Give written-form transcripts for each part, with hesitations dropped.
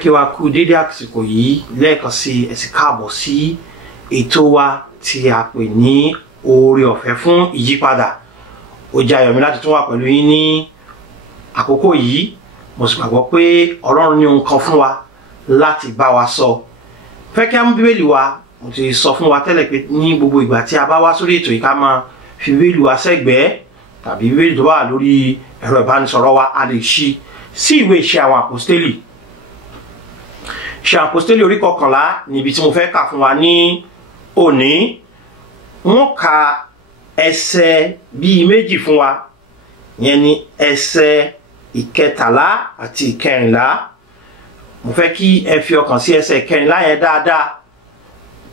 kí wa kú dédé àsìkò yìí lẹ́ẹ̀kan sí ẹ sì káàbọ̀ sí ètò wa tí a pè ní oore ọ̀fẹ́ fún ìyípadà. Ó jẹ́ ayọ̀ mi láti tún wà pẹ̀lú yín ní àkókò yìí. Mo sì gbàgbọ́ pé Ọlọ́run ní ohun kan fún wa láti bá wa sọ. Fẹ́ kí a mú bíbélì wa, mo ti sọ fún wa tẹ́lẹ̀ pé ní gbogbo ìgbà tí a bá wá sórí ètò yìí ká máa fi bíbélì wa sẹ́gbẹ̀ẹ́ tàbí bíbélì tó bá wà lórí ẹ̀rọ ìbánisọ̀rọ̀ wa a lè ṣí sí ìwé Iṣẹ́ àwọn Àpọ́stélì. Iṣẹ́ Àpọ́stélì orí 11 níbi tí mo fẹ́ kà fún wa ní òní. Wọ́n ka ẹsẹ̀ bíi méjì fún wa, yẹn ni ẹsẹ̀ 13 àti 14. Mo fẹ́ kí ẹ fi ọkàn sí ẹsẹ̀ 14 yẹn dáadáa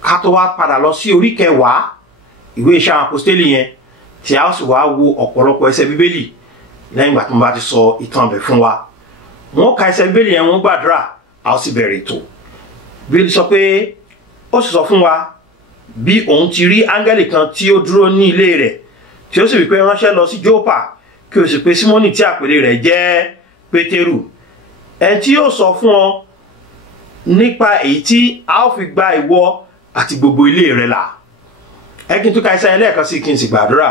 ká tó wá padà lọ sí orí 10 ìwé Iṣẹ́ àwọn Àpọ́stélì yẹn tí a ó sì wá wo ọ̀pọ̀lọpọ̀ ẹsẹ̀ bíbélì lẹ́yìn ìgbà tí mo bá ti sọ ìtàn bẹ̀ fún wa. Wọ́n ka ẹsẹ̀ bíbélì yẹn, wọ́n gbàdúrà, a ó sì bẹ̀rẹ̀ ètò. Bíbélì sọ pé ó sì sọ fún wa bí òun ti rí áńgẹ́lì kan tí ó dúró ní ilé rẹ̀ tí ó sì wí pé ránṣẹ́ lọ sí Jópa kí o sì pe Símónì tí àpèlé rẹ̀ jẹ́ Pétérù, ẹni tí yóò sọ fún ọ nípa èyí tí a ó fi gba ìwọ àti gbogbo ilé rẹ là. Ẹ kí n tún ka ẹsẹ̀ yẹn lẹ́ẹ̀kan sí kí n sì gbàdúrà.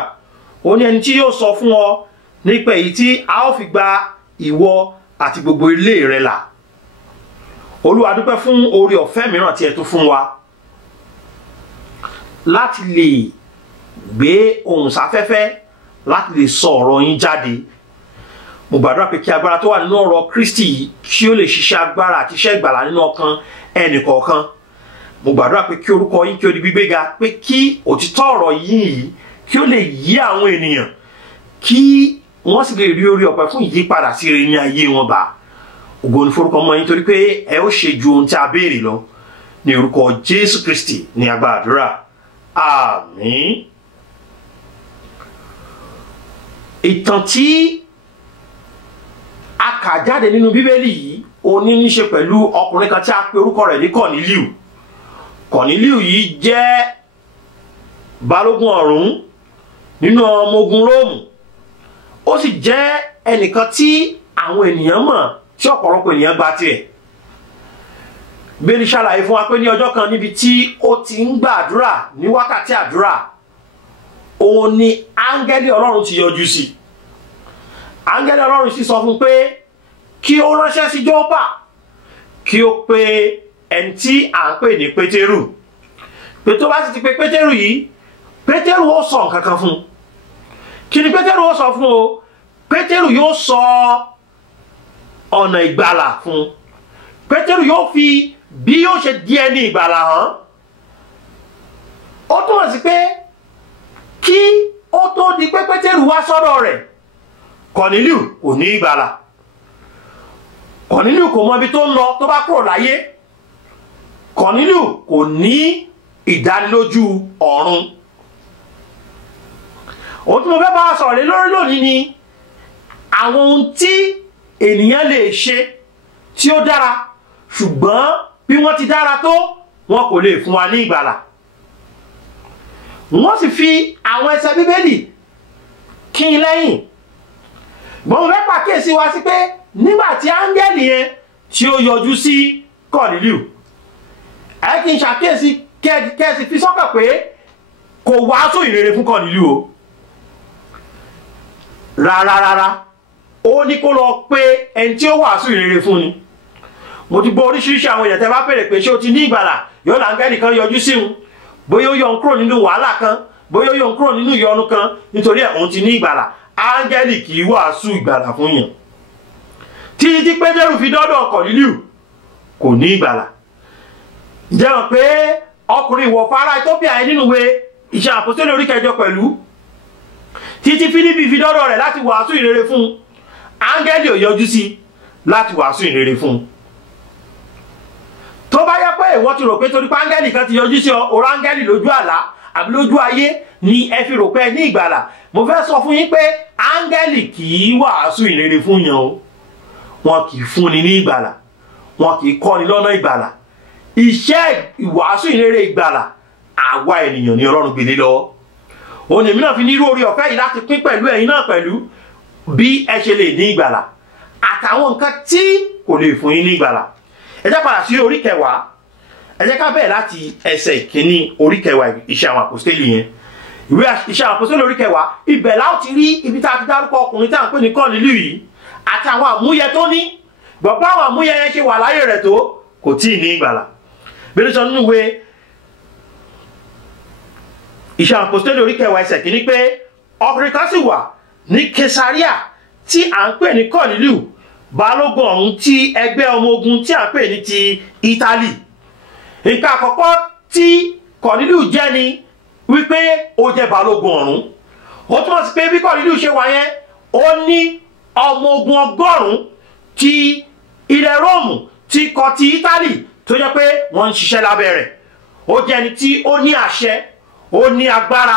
Ó ní ẹni tí yóò sọ fún ọ nípa èyí tí a ó fi gba ìwọ àti gbogbo ilé rẹ là. Olúwa dúpẹ́ fún oore ọ̀fẹ́ mìíràn tí ẹ tún fún wa láti lè gbé ohùn sáfẹ́fẹ́, láti lè sọ ọ̀rọ̀ yín jáde. Mo gbàdúrà pé kí agbára tó wà nínú ọ̀rọ̀ Kristi kí ó lè ṣiṣẹ́ agbára àti iṣẹ́ ìgbàlà nínú ọkàn ẹnì kọ̀ọ̀kan. Mo gbàdúrà pé kí orúkọ yín kí ó di gbígbéga, pé kí òtítọ́ ọ̀rọ̀ yìí kí ó lè yí àwọn ènìyàn, kí wọ́n sì lè rí oore ọ̀fẹ́ fún ìyípadà sí rere ní ayé wọn bá. Ògo ni forúkọ mọ́ yín torí pé ẹ ó ṣe ju ohun tí a béèrè lọ. Ní orúkọ Jésù Kristi ní a gba àdúrà. Àmín. Ìtàn tí a kà jáde nínú Bíbélì yìí ó ní í ṣe pẹ̀lú ọkùnrin kan tí a pe orúkọ rẹ̀ ní Kọ̀nílíù. Kọ̀nílíù yìí jẹ́ balógun ọ̀rún nínú ọmọ ogun Róòmù. Ó sì jẹ́ ẹnìkan tí àwọn ènìyàn mọ̀, tí ọ̀pọ̀lọpọ̀ ènìyàn gba tiẹ̀. Bíbélì ṣàlàyé fún wa pé ní ọjọ́ kan níbi tí ó ti ń gbàdúrà ní wákàtí àdúrà, òun ni áńgẹ́lì Ọlọ́run ti yọjú sí. Áńgẹ́lì Ọlọ́run sì sọ fún pé kí ó ránṣẹ́ sí Jópa kí ó pe ẹni tí à ń pè ní Pétérù. Pé tó bá sì ti pe Pétérù yìí, Pétérù ó sọ nǹkan kan fún un. Kí ni Pétérù ó sọ fún o? Pétérù yóò sọ ọ̀nà ìgbàlà fún un. Pétérù yóò fi bí yóò ṣe di ẹni ìgbàlà hàn. Ó túmọ̀ sí pé kí ó tó di pé Pétérù wá sọ́dọ̀ rẹ̀, Kọ̀nílíù kò ní ìgbàlà. Kọ̀nílíù kò mọ ibi tó ń lọ tó bá kúrò láyé. Kọ̀nílíù kò ní ìdánilójú ọ̀run. Ohun tí mo fẹ́ bá wa sọ̀rọ̀ lé lórí lónìí ni àwọn ohun tí ènìyàn lè ṣe tí ó dára, ṣùgbọ́n bí wọ́n ti dára tó wọn kò lè fún wa ní ìgbàlà. Wọ́n sì fi àwọn ẹsẹ̀ Bíbélì kín lẹ́yìn. Mo fẹ́ pàkíyèsí wa sí pé nígbà tí áńgẹ́lì yẹn tí ó yọjú sí Kọ̀nílíù, ẹ kí n ṣàkíyèsí kẹ́ẹ̀sì fi sọ́kàn pé kò wàásù ìrere fún Kọ̀nílíù o. Rárá, ó ní kó lọ pé ẹni tí ó wàásù ìrere fún ni. Mo ti gbọ́ oríṣiríṣi àwọn èèyàn tẹ́ bá bèèrè pé ṣé o ti ní ìgbàlà, yóò láńgẹ́lì kan yọjú sí un, bóyá ó yọ òun kúrò nínú wàhálà kan, bóyá ó yọ òun kúrò nínú ìyọnu kan, nítorí òun ti ní ìgbàlà. Áńgẹ́lì kì í wàásù ìgbàlà fún yàn. Títí tí Pétérù fi dọ́dọ̀ Kọ̀nílíù kò ní ìgbàlà. Ǹjẹ́ mọ̀ pé ọkùnrin ìwọ̀fà ará Étópíà yẹn nínú ìwé Iṣẹ́ Àpọ́stélì orí 9 pẹ̀lú, títí Fílípì fi dọ́dọ̀ rẹ̀ láti wàásù ìrere fún un, áńgẹ́lì ò yọjú sí láti wàásù ìrere fún un. Tó bá yẹ pé ìwọ ti rò pé torí pé áńgẹ́lì kan ti yọjú sí ọ, òrò áńgẹ́lì lójú àlá àbí lójú ayé ni ẹ fi rò pé ẹ ní ìgbàlà, mo fẹ́ sọ fún yín pé áńgẹ́lì kì í wàásù ìrere fún yàn o. Wọn kì í fúnni ní ìgbàlà, wọn kì í kọ́ni lọ́nà ìgbàlà. Iṣẹ́ ìwàásù ìrere ìgbàlà àwa ènìyàn ni Ọlọ́run gbélé lọ́wọ́. Òun èmi náà fi ní irú oore ọ̀fẹ́ yìí láti pín pẹ̀lú ẹ̀yin náà pẹ̀lú bí ẹ ṣe lè ní ìgbàlà àtàwọn nǹkan tí kò lè fún yín ní ìgbàlà. ẹ jẹ́ padà sí orí kẹwàá, ẹ jẹ́ ká bẹ̀rẹ̀ láti ẹsẹ̀ ìkíní orí kẹwàá Iṣẹ́ àwọn Àpọ́stélì yẹn. Ìwé Iṣẹ́ àwọn Àpọ́stélì orí kẹwàá, ibẹ̀ la ó ti rí ibi tá a ti dárúkọ ọkùnrin tí a ń pè ní Kọ́nílíù yìí àti àwọn àmúyẹ tó ní. Bàbá àwọn àmúyẹ yẹn ṣe wà láyé rẹ̀ tó kò tí ì ní ìgbàlà. Bẹ́ẹ̀ sọ nínú ìwé Iṣẹ́ àwọn Àpọ́stélì orí kẹwàá ẹsẹ̀ kìíní pé ọkùnrin kan sì wà ní Kesaria tí à ń pè ní Kọ́nílíù, balógun ọ̀hún ti ẹgbẹ́ ọmọ ogun tí à ń pè ní ti Ítálì. Nǹkan àkọ́kọ́ tí Kọ́nílíù jẹ́ ni wípé ó jẹ́ balógun ọ̀rún. Ó túmọ̀ sí pé bí Kọ́nílíù ṣe wà yẹn, ó ní ọmọ ogun 100 ti ilẹ̀ Róòmù ti kọ ti Ítálì tó jẹ́ pé wọ́n ń ṣiṣẹ́ lábẹ́ rẹ̀. Ó jẹ́ ẹni tí ó ní àṣẹ, ó ní agbára,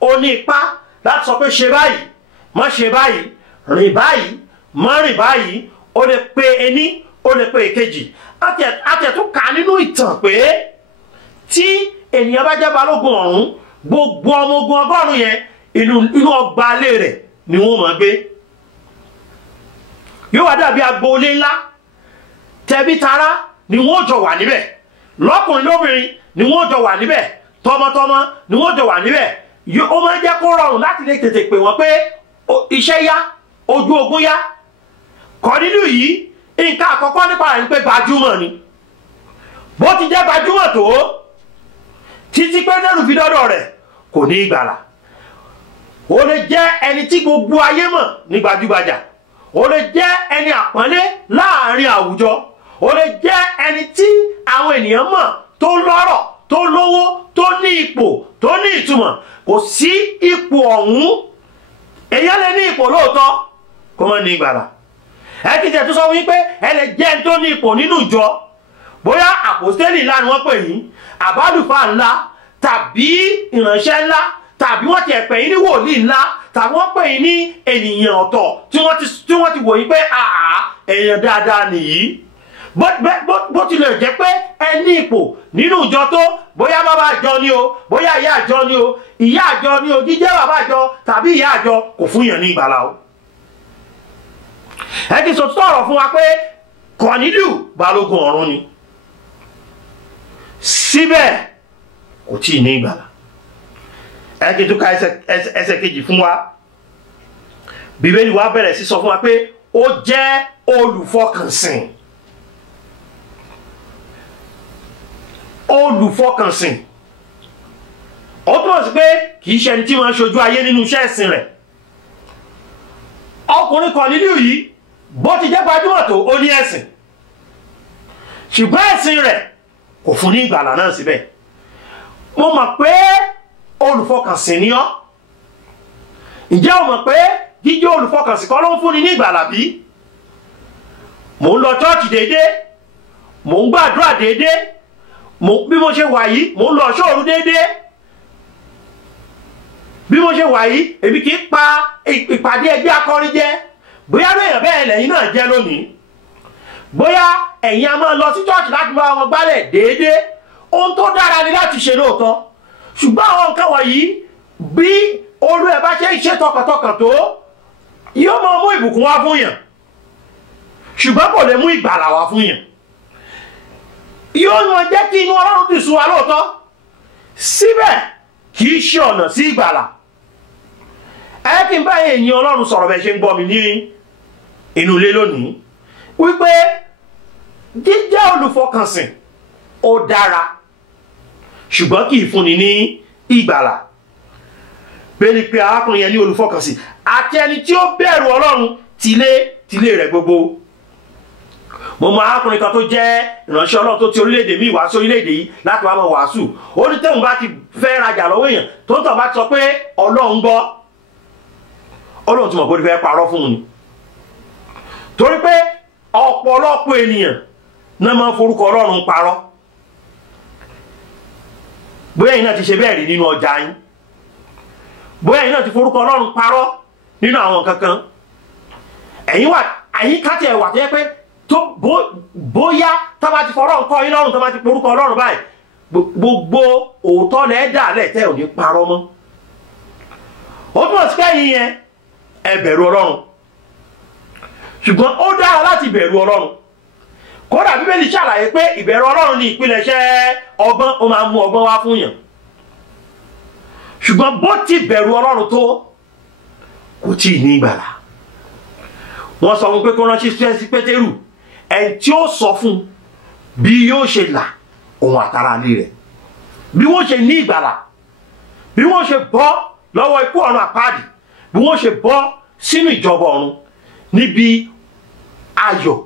ó ní ipá láti sọ pé ṣe báyìí, má ṣe báyìí, rìn báyìí, má rìn báyìí. Ó lè pe ení, ó lè pe èkejì. Àtẹ̀tún kà nínú ìtàn pé tí ènìyàn bá jẹ́ balógun ọ̀rún, gbogbo ọmọ ogun 100 yẹn inú ọgbà ilé rẹ̀ ni wọ́n máa gbé. Yóò wá dàbí agboolé ńlá, tẹbí tará ni wọ́n jọ wà níbẹ̀, lọ́kùnrin lóbìnrin ni wọ́n jọ wà níbẹ̀, tọmọtọmọ ni wọ́n jọ wà níbẹ̀. Ó máa ń jẹ́ kó rọrùn láti lè tètè pè wọ́n pé iṣẹ́ yá, ojú ogun yá. Kọ́nílíù yìí, nǹkan àkọ́kọ́ nípa rẹ̀ ni pé gbajúmọ̀ ni. Bó ti jẹ́ gbajúmọ̀ tó, títí Pétérù fi dọ́dọ̀ rẹ̀ kò ní ìgbàlà. Ó lè jẹ́ ẹni tí gbogbo ayé mọ̀ ní gbajúgbajà. Ó lè jẹ́ ẹni àpọ́nlé láàrin àwùjọ. Ó lè jẹ́ ẹni tí àwọn ènìyàn mọ̀ tó lọ́rọ̀, tó lówó, tó ní ipò, tó ní ìtumọ̀. Kò sí ipò ọ̀hún. Èèyàn lè ní ipò lóòótọ́ kó má ní ìgbàlà. Ẹ̀kìtẹ̀ tó sọ wípé ẹ lè jẹ́ ẹni tó ní ipò nínú ìjọ. Bóyá àpọ́stélì ńlá ni wọ́n pè yín, àbálùfáà ńlá, tàbí ìránṣẹ́ ńlá, tàbí wọ́n ti ẹ̀pẹ̀ yín ní wòlíì ńlá, tàbí wọ́n pè yín ní ènìyàn ọ̀tọ̀ tí wọ́n ti wò yín pé èèyàn dáadáa nìyí. Bó tilẹ̀ jẹ́ pé ẹ ní ipò nínú ìjọ tó, bóyá bàbá àjọ ni o, bóyá ìyá àjọ ni o, ìyá àjọ ni o, jíjẹ́ bàbá àjọ tàbí ìyá àjọ kò fún yàn ní ìgbàlà o. Ẹ ti sọ ọ̀rọ̀ fún wa pé Kọ́nílíù balógun ọ̀rún ni. Síbẹ̀ kò tí ì ní ìgbàlà. Ẹ kí n tún ka ẹsẹ̀ kejì fún wa. Bíbélì wa bẹ̀rẹ̀ sí sọ fún wa pé ó jẹ́ olùfọkànsìn. Olùfọkànsìn. Ó túmọ̀ sí pé kì í ṣe ẹni tí máa ń ṣojú ayé nínú iṣẹ́ ẹ̀sìn rẹ̀. Ọkùnrin Kọ́nílíù yìí, bó ti jẹ́ gbajúmọ̀ tó, ó ní ẹ̀sìn. Ṣùgbọ́n ẹ̀sìn rẹ̀ kò fún ní ìgbàlà náà síbẹ̀. Mo mọ̀ pé olùfọkànsìn ni ọ́. Ǹjẹ́ o mọ̀ pé jíjẹ́ olùfọkànsìn kọ́ ló ń fúnni ní ìgbàlà bí? Mò ń lọ chọ́ọ̀chì déédé, mò ń gbàdúrà déédé, bí mo ṣe wà yìí mò ń lọ ṣọ́ọ̀rù déédé. Bí mo ṣe wà yìí, èmi kì í pa ìpàdé ẹgbẹ́ akọrin jẹ́. Bóyá lóyìn bẹ́ẹ̀ lẹ́yìn náà jẹ́ lónìí. Bóyá ẹ̀yin a máa lọ sí chọ́ọ̀chì láti bá wọn gbálẹ̀ déédé. Ohun tó dára ni láti ṣe lóòótọ́. Ṣùgbọ́n àwọn nǹkan wọ̀nyí, bí olú ẹ̀ bá ṣe ń ṣe tọkàntọkàn tó, yóò máa mú ìbùkún wá fún yàn. Ṣùgbọ́n kò lè mú ìgbàlà wá fún yàn. Yóò máa jẹ́ kí inú Ọlọ́run dùn sí wa lóòótọ́. Síbẹ̀ kì í ṣe ọ̀nà sí ìgbàlà. Ẹ kí n bá èèyàn Ọlọ́run sọ̀rọ̀ bẹ́ẹ̀ ṣe ń gbọ́ mi ní inú ilé lónìí. Wípé jíjẹ́ olùfọkànsìn ó dára, ṣùgbọ́n kì í fúnni ní ìgbàlà. Bẹ́ẹ̀ ni pé arákùnrin yẹn ní olùfọkànsìn àti ẹni tí ó bẹ̀rù Ọlọ́run tilé rẹ̀ gbogbo. Mo mọ arákùnrin kan tó jẹ́ ìránṣẹ́ Ọlọ́run tó ti orílẹ̀-èdè míì wá sí orílẹ̀-èdè yìí láti wá máa wàásù. Ó ní tẹ́wọ̀n bá ti fẹ́ rajà lọ́wọ́ èèyàn tó ń tàn bá ti sọ pé Ọlọ́run gbọ́, Ọlọ́run ti mọ̀ pé ó ti fẹ́ parọ́ fún un ni. Torí pé ọ̀pọ̀lọpọ̀ ènìyàn náà máa ń forúkọ Ọlọ́run parọ́. Bóyá ẹ̀yin náà ti ṣe bẹ́ẹ̀ rí nínú ọjà yín. Bóyá ẹ̀yin náà ti forúkọ Ọlọ́run parọ́ nínú àwọn kankan. Ẹ̀yin ká tiẹ̀ wà tó yẹ pé bóyá tá bá ti fọ̀rọ̀ nǹkan yín lọ́rùn, tá bá ti porúkọ Ọlọ́run báyìí, gbogbo òótọ́ lẹ́ dà lẹ́tẹ̀ ò ní parọ́ mọ́. Ó túmọ̀ sí kẹ́yìn yẹn ẹ bẹ̀rù Ọlọ́run. Ṣùgbọ́n ó dára láti bẹ̀rù Ọlọ́run. kódà Bíbélì ṣàlàyé pé ìbẹ̀rù Ọlọ́run ni ìpilẹ̀ṣẹ̀ ọgbọ́n, ó máa mú ọgbọ́n wá fún yàn. ṣùgbọ́n bó ti bẹ̀rù Ọlọ́run tó kò tí ì ní ìgbàlà. wọ́n sọ fún pé kó ránṣẹ́ sí Pétérù, ẹni tí ó sọ fún bí yóò ṣe là òun àtàrà ilé rẹ̀, bí wọ́n ṣe ní ìgbàlà, bí wọ́n ṣe bọ́ lọ́wọ́ ikú ọ̀run àpáàdì, bí wọ́n ṣe bọ́ sínú ìjọba ọ̀run níbi ayọ̀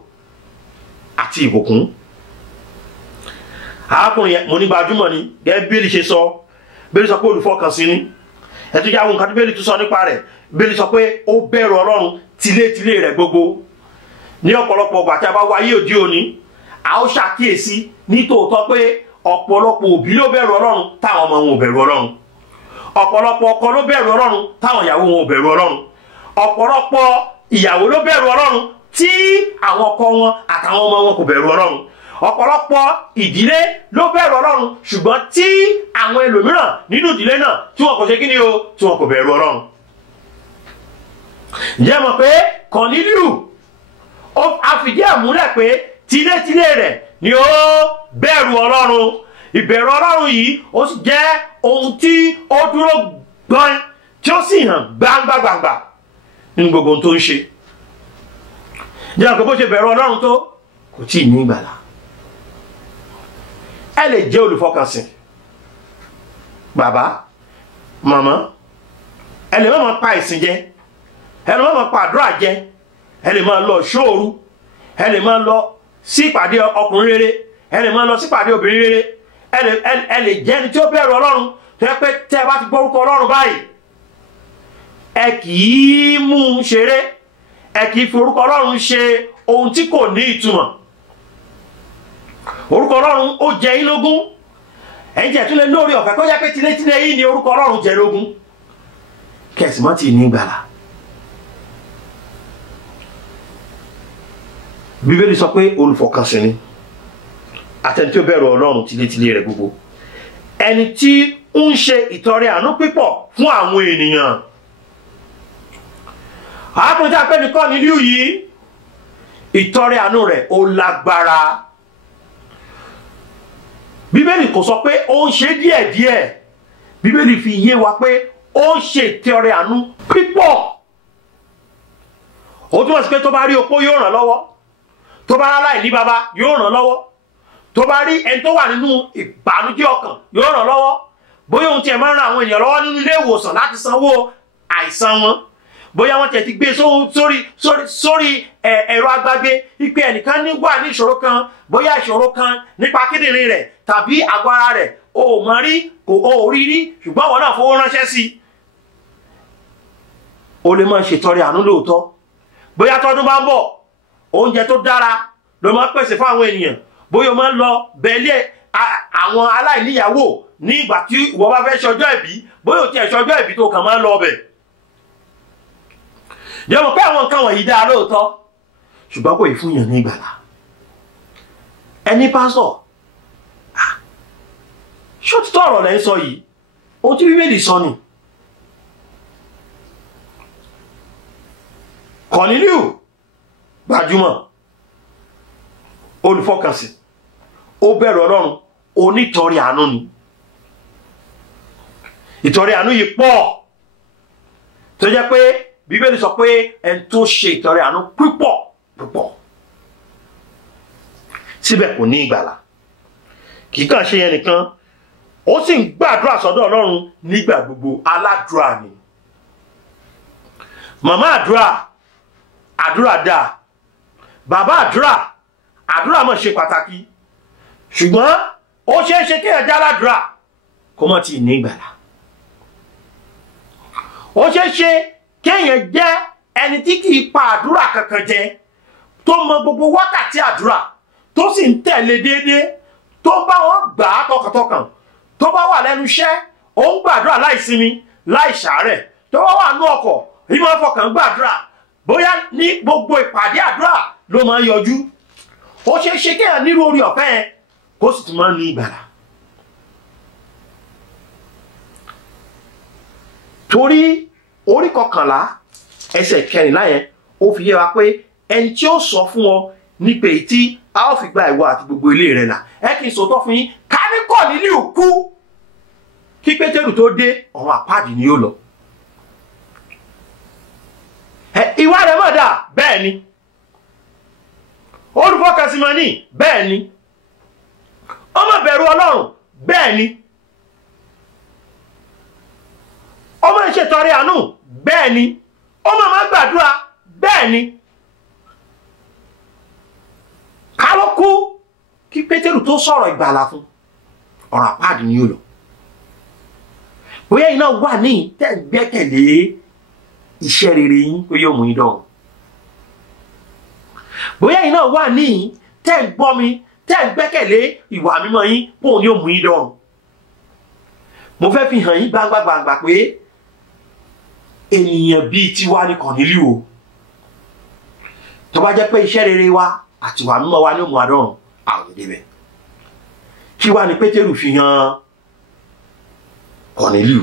àti ìbùkún. arákùnrin yẹn mo ní gbajúmọ̀ ni gẹ́gẹ́ bí Bíbélì ṣe sọ. Bíbélì sọ pé olùfọkànsìn ni. ẹ̀tún yàwó nǹkan tí Bíbélì tún sọ nípa rẹ̀. Bíbélì sọ pé ó bẹ̀rù Ọlọ́run tilétilé rẹ̀ gbogbo. ní ọ̀pọ̀lọpọ̀ ọgbà tí a bá wáyé òde òní, a ó ṣàkíyèsí nítòótọ́ pé ọ̀pọ̀lọpọ̀ òbí ló bẹ̀rù Ọlọ́run táwọn ọmọ wọn ò bẹ̀rù Ọlọ́run. ọ̀pọ̀lọpọ̀ ọkọ ló bẹ̀rù Ọlọ́run táwọn ìyàwó wọn ò bẹ̀rù Ọlọ́run. ọ̀pọ̀lọpọ̀ ìyàwó ló bẹ̀rù Ọlọ́run tí àwọn ọkọ wọn àtàwọn ọmọ wọn kò bẹ̀rù Ọlọ́run. ọ̀pọ̀lọpọ̀ ìdílé ló bẹ̀rù Ọlọ́run ṣùgbọ́n tí àwọn ẹlòmíràn nínú ìdílé náà tí wọn kò ṣe kíni o, tí wọn kò bẹ̀rù Ọlọ́run. ǹjẹ́ mọ̀ pé Kọ̀nílíù a fìdí ẹ̀ múlẹ̀ pé tilétilé rẹ̀ ni ó bẹ̀rù Ọlọ́run. ìbẹ̀rù Ọlọ́run yìí ó sì jẹ́ ohun tí ó dúró gbọ́n tí ó sì hàn gbangba nínú gbogbo ohun tó ń ṣe. ǹjẹ́ mọ̀ pé bó ṣe bẹ̀rù Ọlọ́run tó kò tí ì ní ìgbàlà. ẹ lè jẹ́ olùfọkànsìn, bàbá, màmá, ẹ lè má máa pa ìsìn jẹ, ẹ lè má máa pa àdúrà jẹ, ẹ lè máa lọ ṣóòru, ẹ lè máa lọ sí ìpàdé ọkùnrin rere, ẹ lè máa lọ sí ìpàdé obìnrin rere, ẹ lè jẹ́ ẹni tí ó bẹ̀rù Ọlọ́run tó yẹ pé tẹ́ ẹ bá ti gbórúkọ Ọlọ́run báyìí ẹ kì í mú un ṣeré, ẹ kì í fi orúkọ Ọlọ́run ṣe ohun tí kò ní ìtumọ̀. orúkọ Ọlọ́run ó jẹ yín lógún, ẹ̀yin jẹ́ tún lè lórí ọ̀fẹ́ kó jẹ́ pé tilétilé yìí ni orúkọ Ọlọ́run jẹ lógún, kẹsìmọ́ tí ní ìgbàlà. Bíbélì sọ pé olùfọkànsìn ni àtẹni tí ó bẹ̀rù Ọlọ́run tilétilé rẹ̀ gbogbo, ẹni tí ń ṣe ìtọrẹ àánú pípọ̀ fún àwọn ènìyàn. arákùnrin tí a pè ní Kọ̀nílíù yìí, ìtọrẹ àánú rẹ̀ ó lágbára. Bíbélì kò sọ pé ó ń ṣe díẹ̀díẹ̀, Bíbélì fi yé wa pé ó ń ṣe ìtọrẹ àánú pípọ̀. ó túmọ̀ sí pé tó bá rí opó yóò ràn lọ́wọ́, tó bá aláìní baba yóò ràn lọ́wọ́, tó bá rí ẹni tó wà nínú ìbànújẹ́ ọkàn yóò ràn lọ́wọ́. bóyá ohun tí ẹ máa ń ran àwọn ènìyàn lọ́wọ́ nínú ilé ìwòsàn láti sanwó àìsàn wọn, bóyá wọ́n tẹ̀ ti gbé sórí ẹ̀rọ agbágbé wípé ẹnìkan wà ní ìṣòro kan, bóyá ìṣòro kan nípa kíndìnrín rẹ̀ tàbí àgọ́ ara rẹ̀, o ò mọ̀ rí, o ò rí rí, ṣùgbọ́n wọn náà fowó ránṣẹ́ sí i. o lè máa ṣètọrẹ àánú lóòótọ́. bóyá tọdún bá ń bọ̀, oúnjẹ tó dára ló máa ń pèsè fún àwọn ènìyàn, bóyá o máa ń lọ bẹ̀ẹ́lẹ̀ àwọn aláìníyàwó ní ìgbà tí ìwọ bá fẹ́ ṣọjọ́ ìbí, bóyá o tiẹ̀ ṣọjọ́ ìbí tó kàn máa ń lọ bẹ̀. jẹ́ mọ̀ pé àwọn nǹkan wọ̀nyí dáa lóòótọ́ ṣùgbọ́n kò ì fún yàn ní ìgbàlà. ẹni pásọ̀, ṣó ti tọ́ ọ̀rọ̀ lẹ́ ń sọ yìí, ohun tí Bíbélì sọ ni. Kọ̀nílíù gbajúmọ̀, olùfọkànsìn, ó bẹ̀rù Ọlọ́run, onítọrẹ àánú ni. ìtọrẹ àánú yìí pọ̀ tó jẹ́ pé Bíbélì sọ pé ẹni tó ṣe ìtọrẹ àánú púpọ̀ síbẹ̀ kò ní ìgbàlà. kì í kàn ṣe yẹn nìkan, ó sì ń gbàdúrà sọ́dọ̀ Ọlọ́run nígbà gbogbo. aládùúrà ni. màmá àdúrà dáa, bàbá àdúrà mọ̀ ṣe pàtàkì, ṣùgbọ́n ó ṣeé ṣe kéèyàn já aládùúrà kó má tí ì ní ìgbàlà. ó ṣeé ṣe kéèyàn jẹ́ ẹni tí kì í pa àdúrà kankan jẹ, tó mọ gbogbo wákàtí àdúrà, tó sì ń tẹ̀lé déédéé, tó bá wọn gbà á tọkàntọkàn, tó bá wà lẹ́nu iṣẹ́ ó ń gbàdúrà láìsinmi láìṣàárẹ̀, tó bá wà ní ọkọ̀ ìmọ̀ fọkàn gbàdúrà, bóyá ní gbogbo ìpàdé àdúrà ló máa ń yọjú. ó ṣeé ṣe kéèyàn nírú orí ọ̀fẹ́ yẹn kó sì tún máa ń ní ìgbàlà. torí orí 11 ẹsẹ̀ 14 yẹn ó fi yé wa pé ẹni tí ó sọ fún ọ nípa èyí tí a ó fi gba ìwọ àti gbogbo ilé rẹ là. Ẹ kì í sòótọ́ fún yín, ká ní Kọ́nílíù kú kí Pétérù tó dé, ọ̀run àpáàdì ni yóò lọ. Ìwà rẹ̀ mọ̀ dà, bẹ́ẹ̀ ni. Olùfọkànsìmọ̀ ni, bẹ́ẹ̀ ni. Ó máa bẹ̀rù Ọlọ́run, bẹ́ẹ̀ ni. Ó máa ń ṣètọrẹ àánú, bẹ́ẹ̀ ni. Ó máa gbàdúrà, bẹ́ẹ̀ ni. Ká ló kú kí Pétérù tó sọ̀rọ̀ ìgbàlà fún, ọ̀run àpáàdì ni yóò lọ. Bóyá iná wà ní tẹ́ gbẹ́kẹ̀lé iṣẹ́ rere yín pé yóò mú yín dọ̀run. Bóyá iná wà ní tẹ́ gbọ́ mi tẹ́ gbẹ́kẹ̀lé ìwà mímọ́ yín pé òun yóò mú yín dọ̀run. Mo fẹ́ fi hàn yín gbangba pé ènìyàn bíi tiwa ni Kọ́nílíù o. Tó bá jẹ́ pé iṣẹ́ rere wa àti ìwà mímọ́ wa ni ó mú wa dọ̀run, àwọn ìdíbẹ̀. Kí wá ni Pétérù fi hàn Kọ́nílíù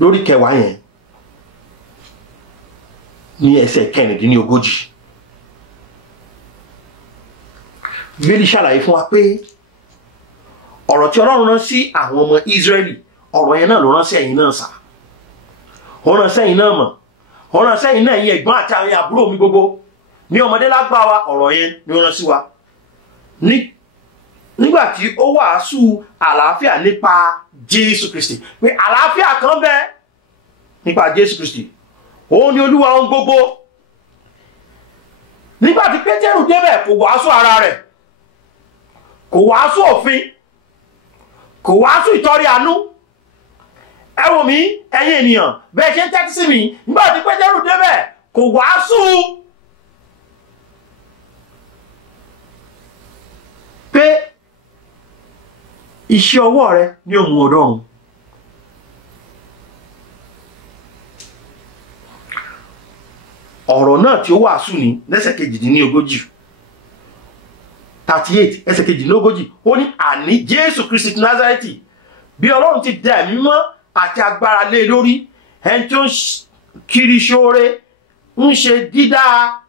lórí 10 yẹn ní ẹsẹ̀ 14. Bíbélì ṣàlàyé fún wa pé ọ̀rọ̀ tí Ọlọ́run rán sí àwọn ọmọ Ísírẹ́lì, ọ̀rọ̀ yẹn náà ló rán sí ẹ̀yin náà sà. Ó rán sẹ́yìn náà mọ̀, ó rán sẹ́yìn náà ẹ̀yin ẹ̀gbọ́n àti àwọn àbúrò mi gbogbo. Ní ọmọdé lágbà wa, ọ̀rọ̀ yẹn ni ó rán sí wa. Nígbà tí ó wàásù àlàáfíà nípa Jésù Kristi, pé àlàáfíà kan bẹ nípa Jésù Kristi, òun ni Olúwa ohun gbogbo. Nígbà tí Pétérù débẹ̀, kò wàásù ara rẹ̀, kò wàásù òfin, kò wàásù ìtọrẹ àánú. Ẹ wò mí, ẹ̀yin ènìyàn, bẹ́ẹ̀ ṣe ń tẹ́tí sí mi. Nígbà tí Pétérù débẹ̀, kò wàásù pé iṣẹ́ ọwọ́ rẹ ni ó mú ọ dọ̀run. Ọ̀rọ̀ náà tí ó wàásù ní lẹ́sẹ̀ 42, 38, ẹsẹ̀ 42, ó ní àní Jésù Kristi ti Násárẹ́tì, bí Ọlọ́run ti dá ẹ̀mí mọ́ àti agbára lé lórí, ẹni tí ó ń kiri ṣoore, ń ṣe dídá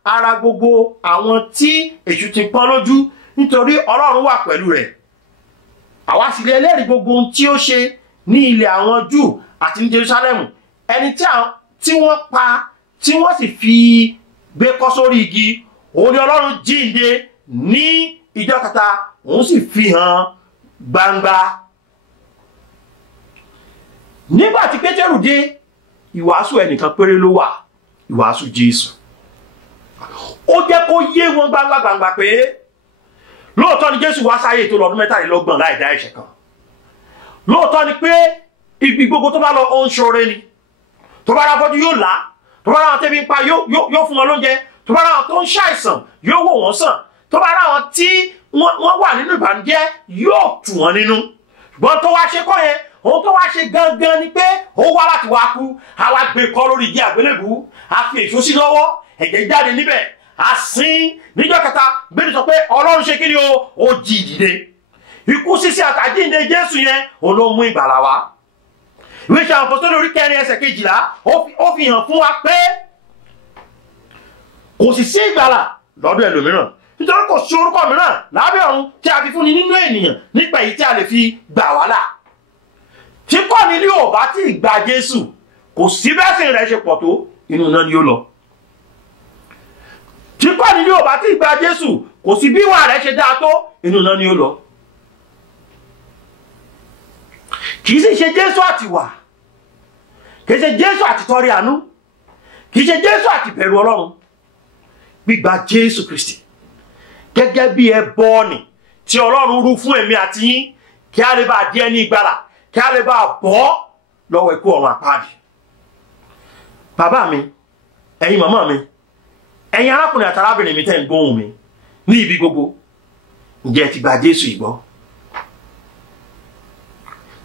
ara gbogbo àwọn tí èṣù ti pọ́n lójú, nítorí Ọlọ́run wà pẹ̀lú rẹ̀. Àwa sì lè ẹlẹ́rìí gbogbo ohun tí ó ṣe ní ilẹ̀ àwọn Júù àti ní Jerúsálẹ́mù, ẹni tí wọ́n pa tí wọ́n sì fi gbé kọ́ sórí igi, òun ni Ọlọ́run jíǹde ní ìjọ́ kẹta, òun sì fi hàn gbangba. Nígbà tí Pétérù dé, ìwàásù ẹnìkan péré ló wà, ìwàásù Jésù. Ó jẹ́ kó yé wọn gbangba pé lóòótọ́ ni Jésù wá sáyé tó lọ́dún 23 láì dá ẹ̀ṣẹ̀ kan. Lóòótọ́ ni pé ibi gbogbo tó bá lọ ó ń ṣoore ni. Tó bá ráfọ́jú yóò là, tó bá ráwọn tẹ́bí ń pa yóò fún wọn lóúnjẹ, tó bá ráwọn tó ń ṣàìsàn yóò wò wọ́n sàn, tó bá ráwọn tí wọ́n wà nínú ìbànújẹ́ yóò tù wọ́n nínú. Ṣùgbọ́n tó wá ṣe kọ́ yẹn, ohun tó wá ṣe gangan ni pé ó wá láti wá kú, a wá gbé kọ́ lórí igi àgbélébùú, a fi èso sí lọ́wọ́, ẹ̀jẹ̀ jáde níbẹ̀, a sin níjọ́ kẹta. Bẹ́ẹ̀ni sọ pé Ọlọ́run ṣe kí ni ó jí dìde. Ikú sísí àtàjíǹde Jésù yẹn òun ló mú ìgbàlà wá. Ìwé Ìṣe àwọn Àpọ́stélì orí 4 ẹsẹ̀ 12 ó fi hàn fún wa pé kò sì sí ìgbàlà lọ́dọ̀ ẹlòmíràn, nítorí kò sí orúkọ mìíràn lábẹ́ ọ̀run tí a fi fúnni nínú ènìyàn nípa èyí tí a lè fi gbà wá là. Tí Kọ́nílíù ò bá tí ì gba Jésù, kò sí bẹ́sìn rẹ̀ ṣe pọ̀ tó, inú náà ni ó lọ. Tí Kọ́nílíù ò bá tí ì gba Jésù, kò sí bí ìwà rẹ̀ ṣe dáa tó, inú náà ni ó lọ. Kì í sì ṣe Jésù àti wà, kì í ṣe Jésù àti tọrẹ àánú, kì í ṣe Jésù àti bẹ̀rù Ọlọ́run. Gbígba Jésù Kristi gẹ́gẹ́ bí ẹbọ ni tí Ọlọ́run rú fún èmi àti yín, kí a lè bá di ẹni ìgbàlà, kí a lè bá bọ́ lọ́wọ́ ikú ọ̀run àpáàdì. Bàbá mi, ẹ̀yin màmá mi, ẹ̀yin arákùnrin àti arábìnrin mi tẹ́ ń gbóhùn mi ní ibi gbogbo, ǹjẹ́ ti gba Jésù ìgbọ́?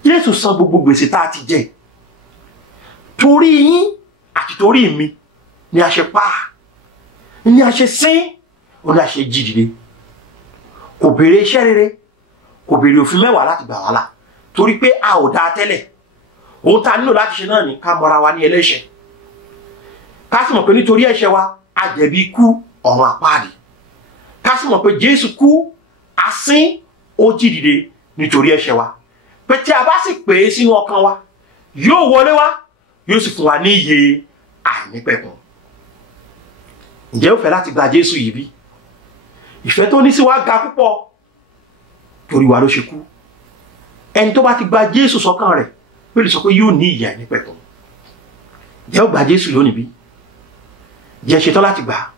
Jésù san gbogbo gbèsè tá a ti jẹ. Torí yín àti torí mi ni a ṣe pa, ni a ṣe sín, ó ní a ṣe jí dìde. Kò béèrè iṣẹ́ rere, kò béèrè òfin 10 láti gbà wá là, torí pé a ò dáa tẹ́lẹ̀. Ohun tá a nílò láti ṣe náà ni ká mọra wa ní ẹlẹ́ṣẹ̀. Ká sì mọ̀ pé nítorí ẹ̀ṣẹ̀ wa, a jẹ̀bi ikú ọ̀run àpáàdì. ká sì mọ̀ pé Jésù kú asín ó jí dìde nítorí ẹ̀ṣẹ̀ wa, pé tí a bá sì pè é sínú ọkàn wa yóò wọlé wá yóò sì fún wa ní ìyè àìnípẹ̀kun. Ǹjẹ́ ó fẹ́ láti gba Jésù yìí bí? Ìfẹ́ tó ní sí wa ga púpọ̀, torí wa ló ṣe kú. Ẹni tó bá ti gba Jésù sọ́kàn rẹ̀ ó lè sọ pé yóò ní ìyè àìnípẹ̀kun. Ǹjẹ́ ó gba Jésù lónìí bí? Ǹjẹ́ ṣetán láti gbà?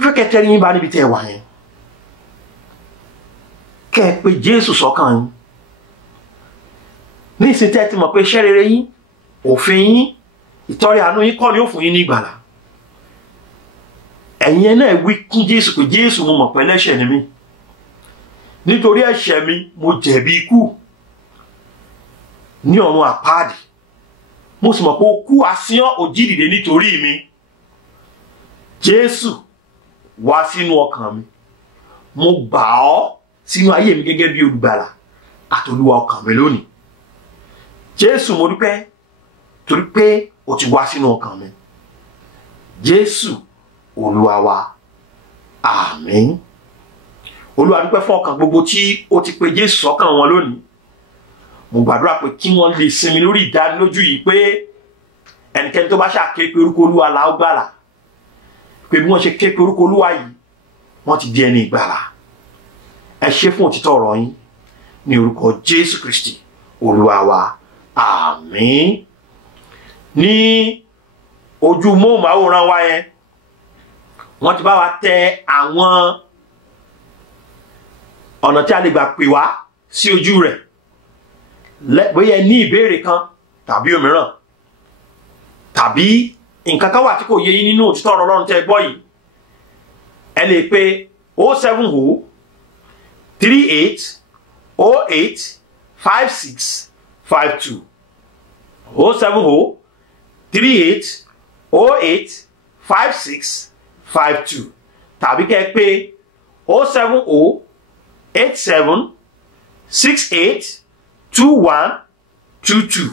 Fẹ́ kẹ́ tẹ́rí yín bá níbi tẹ́ ẹ wà yẹn, kẹ́ ẹ pé Jésù sọ́kàn yín. Ní ìsìn tẹ́ ti mọ̀ pé iṣẹ́ rere yín, òfin yín, ìtọrẹ àánú yín kọ́ ni ó fún yín ní ìgbàlà. Ẹ̀yin náà wí kún Jésù pé Jésù, mo mọ̀ pé ẹlẹ́ṣẹ̀ ni mí, nítorí ẹ̀ṣẹ̀ mi mo jẹ̀bi ikú ní ọ̀run àpáàdì, mo sì mọ̀ pé ó kú asín ó jí dìde nítorí mi. Jésù, wá sínú ọkàn mi, mo gbà ọ́ sínú ayé mi gẹ́gẹ́ bí olùgbàlà àti olúwa ọkàn mi lónìí. Jésù, mo dúpẹ́ torí pé o ti wá sínú ọkàn mi. Jésù olúwa wa, àmín. Olúwa dúpẹ́ fún ọkàn gbogbo tí ó ti pè Jésù sọ́kàn wọn lónìí. Mo gbàdúrà pé kí wọ́n lè sinmi lórí ìdánilójú yìí pé ẹnikẹ́ni tó bá ṣàké pé orúkọ olúwa la ó gbàlà, pé bí wọ́n ṣe ké pé orúkọ olúwa yìí wọ́n ti di ẹni ìgbàlà. Ẹ ṣé fún òtítọ́ ọ̀rọ̀ yín ní orúkọ Jésù Kristi olúwa wa, àmín. Ní ojú móhùnmáwòrán wa yẹn wọ́n ti bá wa tẹ àwọn ọ̀nà tí a lè gbà pè wá sí ojú rẹ̀, bóyá ẹ ní ìbéèrè kan tàbí òmíràn, tàbí nǹkan kan wà tí kò yé yín nínú òtítọ́ ọ̀rọ̀ Ọlọ́run tẹ́ gbọ́ yìí, ẹ lè pe 070 38 08 56 52 070 38 08 56 52 tàbí kẹ́ pé 070 87 68 21 22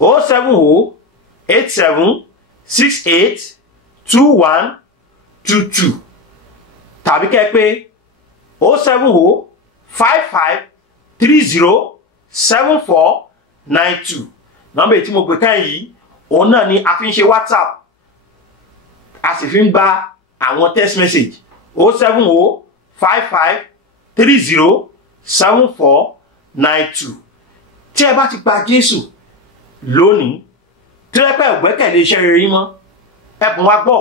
070 87 68 21 22 tàbí kẹ́ pé 070 55 30 74 92. Nọ́mbà tí mo pè kàn yìí òun náà ni a fi ń ṣe WhatsApp, a sì fi ń gba àwọn text message 070 55 30 74 92. Tí ẹ bá ti gba Jésù lónìí, tí ẹ pẹ́ ìgbẹ́kẹ̀lé iṣẹ́ rere yín mọ́, ẹ bùn wá gbọ́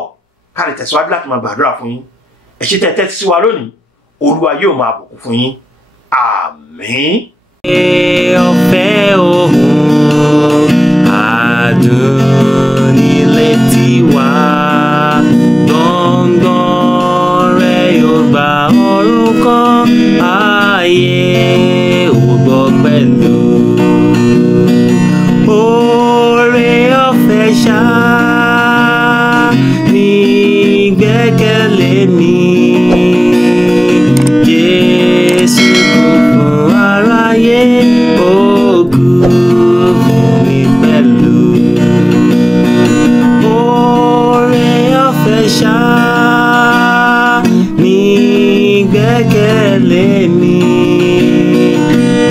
ká lè tẹ̀síwájú láti máa gbàdúrà fún yín. Ẹ ṣé tẹ́ tẹ́tí sí wa lónìí, Olúwa yóò máa bùkún fún yín. Àmín. Ọ̀fẹ́ ohun àdùn nílé tiwa, gbọ̀ngàn rẹ̀ yóò gba ọ̀run kan, ayé ò gbọ́ pẹ̀lú. Oore ọ̀fẹ́ ṣá ní gbẹ́kẹ̀lé mi. Jésù kú fún aráyé, ó kú fún mi pẹ̀lú. Oore ọ̀fẹ́ ṣá ní gbẹ́kẹ̀lé mi.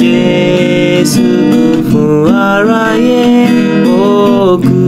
Jésù kú fún aráyé, ó kú